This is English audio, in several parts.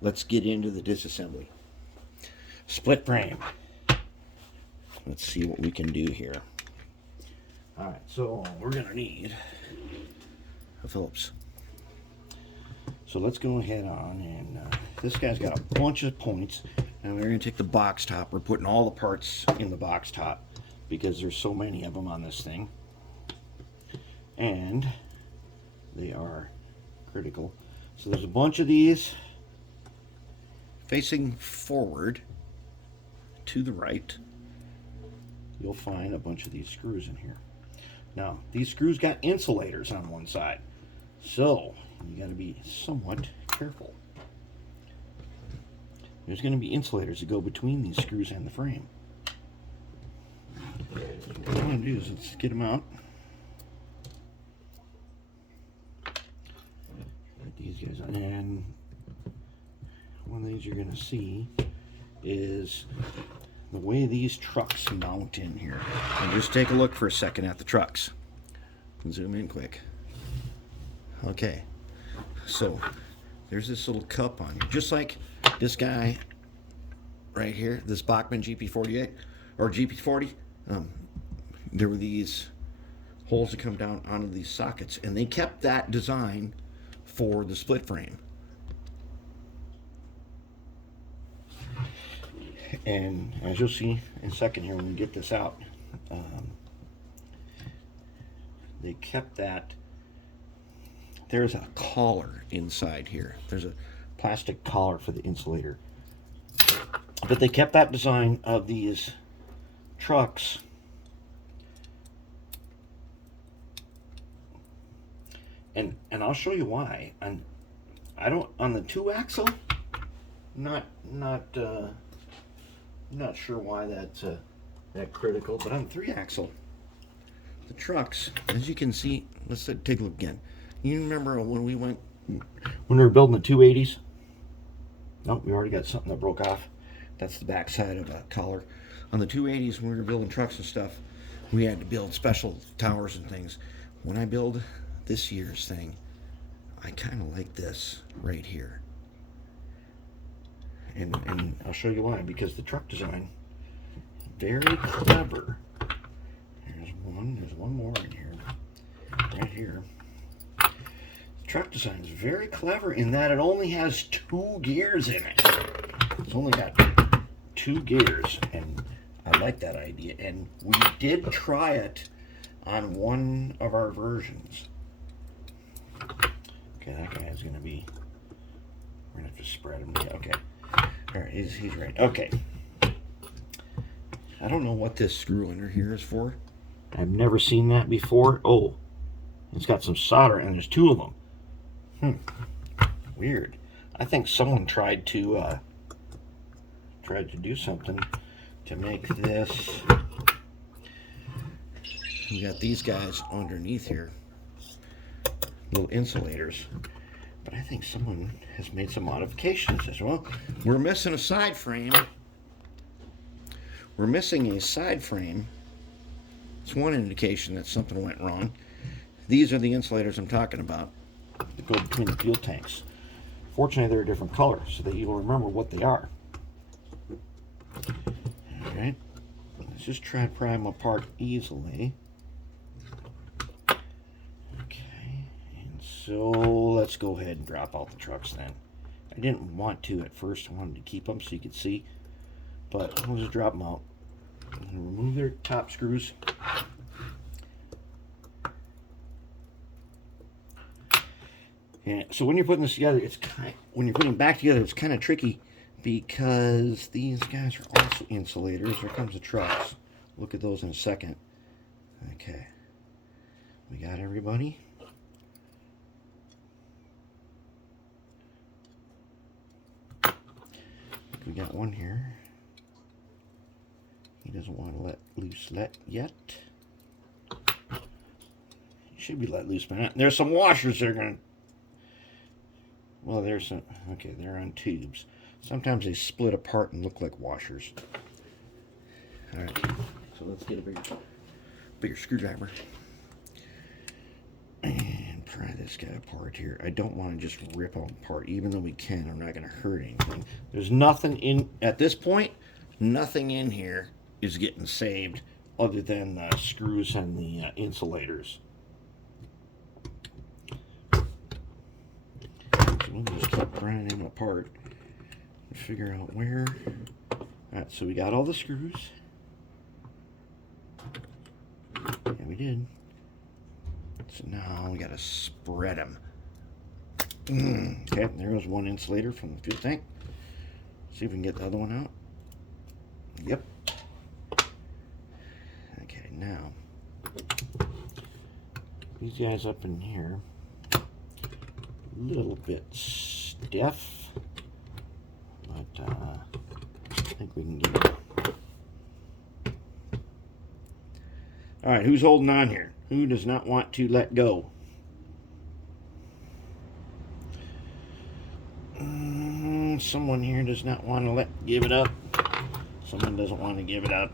let's get into the disassembly. Split frame. Let's see what we can do here. Alright, so we're going to need a Phillips. So let's go ahead on and this guy's got a bunch of points. And we're going to take the box top. We're putting all the parts in the box top because there's so many of them on this thing. And they are critical. So there's a bunch of these facing forward to the right. You'll find a bunch of these screws in here. Now, these screws got insulators on one side, so you got to be somewhat careful. There's going to be insulators that go between these screws and the frame. What I'm going to do is let's get them out. Get these guys on. And one of these you're going to see is the way these trucks mount in here. And just take a look for a second at the trucks. Zoom in quick. Okay, so there's this little cup on here, just like this guy right here, this Bachmann GP40-8 or GP40. There were these holes that come down onto these sockets, and they kept that design for the split frame. And as you'll see in a second here when we get this out, they kept that. There's a collar inside here. There's a plastic collar for the insulator. But they kept that design of these trucks. And I'll show you why. And I don't, on the 2-axle, not sure why that's that critical, but on 3-axle, the trucks, as you can see, let's take a look again. You remember when we were building the 280s? Nope, we already got something that broke off. That's the back side of a collar. On the 280s, when we were building trucks and stuff, we had to build special towers and things. When I build this year's thing, I kind of like this right here. And I'll show you why. Because the truck design, very clever. There's one more in here, right here. The truck design is very clever in that it only has 2 gears in it. It's only got 2 gears, and I like that idea. And we did try it on one of our versions. Okay, that guy is going to be, we're going to have to spread him. Okay, all right, he's right. Okay, I don't know what this screw under here is for. I've never seen that before. Oh, it's got some solder, and there's 2 of them. Weird. I think someone tried to do something to make this. We got these guys underneath here, little insulators. But I think someone has made some modifications. Says, well, we're missing a side frame. We're missing a side frame. It's one indication that something went wrong. These are the insulators I'm talking about that go between the fuel tanks. Fortunately, they're a different color so that you'll remember what they are. Alright, let's just try to pry them apart easily. Okay, and so let's go ahead and drop out the trucks then. I didn't want to at first. I wanted to keep them so you could see, but we'll just drop them out. And remove their top screws. And so when you're putting this together, when you're putting it back together, it's kind of tricky because these guys are also insulators. Here comes the trucks. Look at those in a second. Okay, we got everybody. We got one here. He doesn't want to let loose yet. He should be let loose by now. There's some washers that are going to... Well, there's some... Okay, they're on tubes. Sometimes they split apart and look like washers. Alright, so let's get a bigger screwdriver. And pry this guy apart here. I don't want to just rip him apart, even though we can. I'm not going to hurt anything. There's nothing in, at this point, nothing in here is getting saved other than the screws and the insulators. So we'll just keep prying him apart and figure out where. Alright, so we got all the screws. Yeah, we did. So now we got to spread them. Okay, there was one insulator from the fuel tank. See if we can get the other one out. Yep. Okay, now these guys up in here, a little bit stiff, but I think we can get it. All right, who's holding on here? Who does not want to let go? Someone here does not want to give it up. Someone doesn't want to give it up.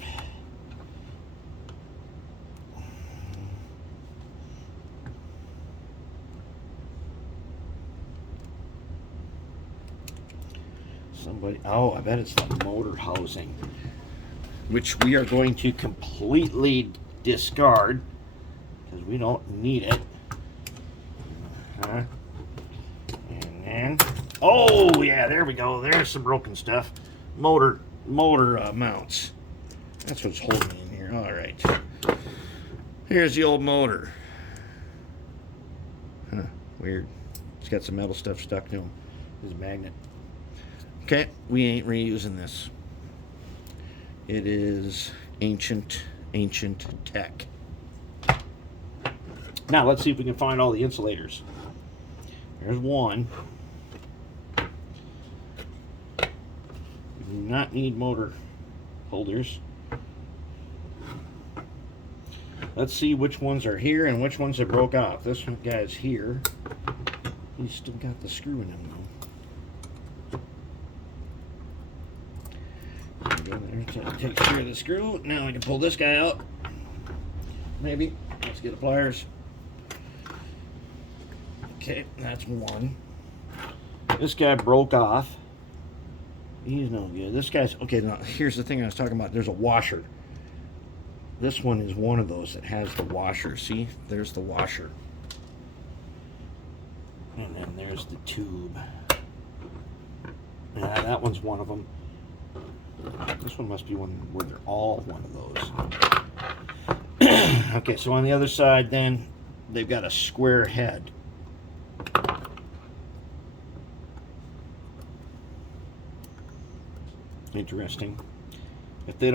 Somebody, oh, I bet it's the motor housing, which we are going to completely discard because we don't need it. And then, oh yeah, there we go. There's some broken stuff. Motor mounts. That's what's holding me in here. All right. Here's the old motor. Huh, weird. It's got some metal stuff stuck to him. This magnet. Okay, we ain't reusing this. It is ancient tech. Now let's see if we can find all the insulators. There's one. We do not need motor holders. Let's see which ones are here and which ones have broke off. This one guy's here. He's still got the screw in him though. There we go. There, take care of the screw. Now we can pull this guy out. Maybe. Let's get the pliers. Okay, that's one. This guy broke off. He's no good. This guy's okay. Now here's the thing I was talking about. There's a washer. This one is one of those that has the washer. See, there's the washer, and then there's the tube. Yeah, that one's one of them. This one must be one where they're all one of those. Okay, so on the other side, then they've got a square head. Interesting. If we're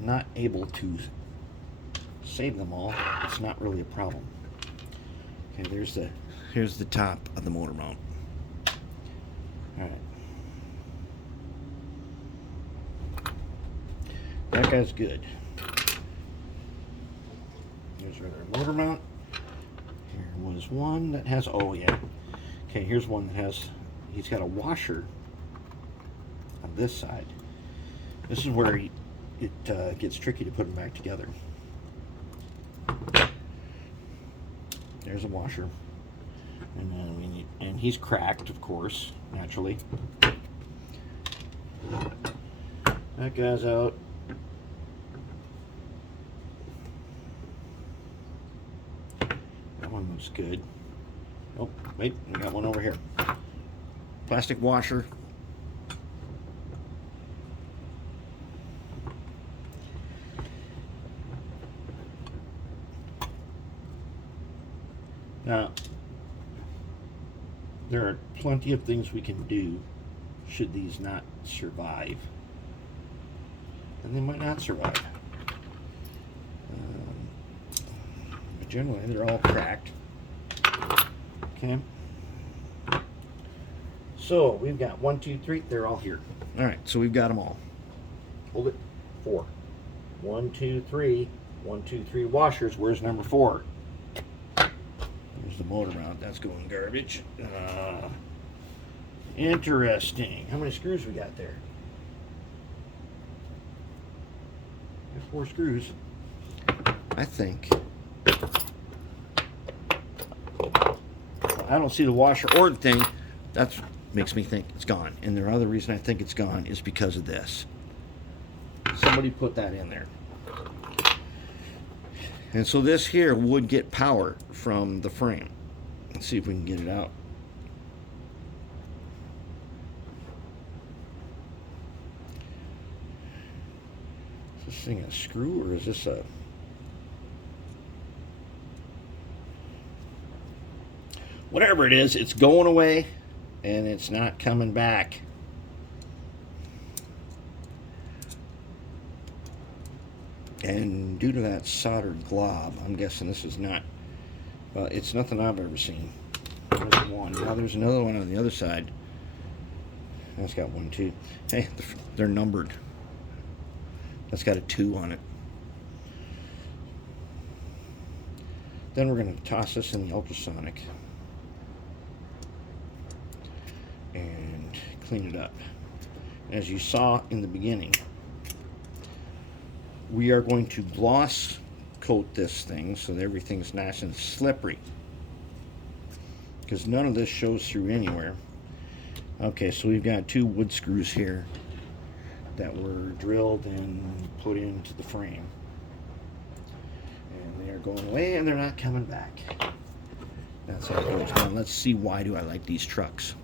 not able to save them all, it's not really a problem. Okay, here's the top of the motor mount. All right. That guy's good. Here's our motor mount. Here was one that has, oh yeah. Okay, here's one that has, he's got a washer on this side. This is where it gets tricky to put them back together. There's a washer. And then we need, and he's cracked, of course, naturally. That guy's out. That one looks good. Oh, wait, we got one over here. Plastic washer. Now, there are plenty of things we can do should these not survive. And they might not survive. But generally, they're all cracked. Okay. So, we've got 1, 2, 3. They're all here. All right, so we've got them all. Hold it. 4. 1, 2, 3. 1, 2, 3 washers. Where's number 4? There's the motor mount. That's going garbage. Interesting. How many screws we got there? There's 4 screws. I think I don't see the washer or the thing. That's makes me think it's gone. And the other reason I think it's gone is because of this. Somebody put that in there. And so this here would get power from the frame. Let's see if we can get it out. Is this thing a screw or is this a... Whatever it is, it's going away and it's not coming back. And due to that soldered glob, I'm guessing this is not, well, it's nothing I've ever seen. There's one. Now there's another one on the other side. That's got one too. Hey, they're numbered. That's got a 2 on it. Then we're going to toss this in the ultrasonic and clean it up. As you saw in the beginning, we are going to gloss coat this thing so that everything's nice and slippery, because none of this shows through anywhere. Okay, so we've got 2 wood screws here that were drilled and put into the frame, and they're going away and they're not coming back. That's how it goes. Now let's see, why do I like these trucks?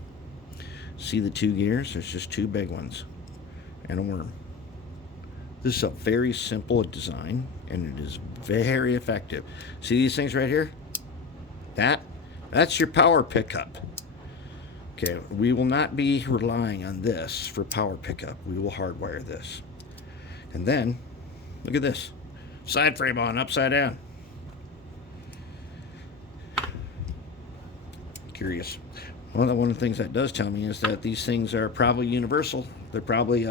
See the 2 gears? There's just 2 big ones and a worm. This is a very simple design, and it is very effective. See these things right here? That's your power pickup. Okay, we will not be relying on this for power pickup. We will hardwire this. And then, look at this. Side frame on, upside down. Curious. Well, one of the things that does tell me is that these things are probably universal. They're probably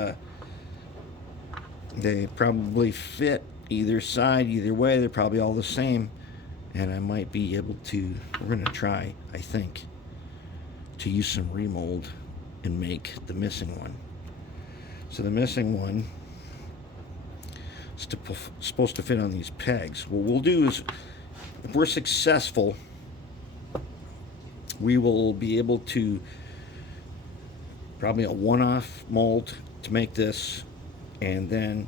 they probably fit either side, either way. They're probably all the same. And I might be able to, we're going to try, I think, to use some remold and make the missing one. So the missing one is supposed to fit on these pegs. What we'll do is, if we're successful, we will be able to, probably a one-off mold to make this, and then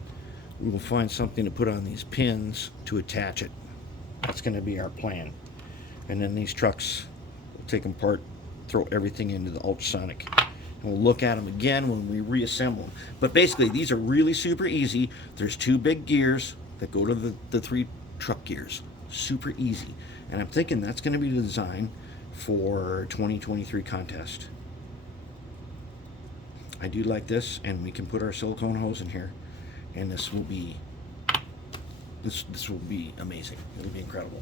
we will find something to put on these pins to attach it. That's going to be our plan. And then these trucks, we'll take them apart, throw everything into the ultrasonic, and we'll look at them again when we reassemble them. But basically, these are really super easy. There's 2 big gears that go to the 3 truck gears. Super easy. And I'm thinking that's going to be the design for 2023 contest. I do like this, and we can put our silicone hose in here, and this will be amazing. It'll be incredible.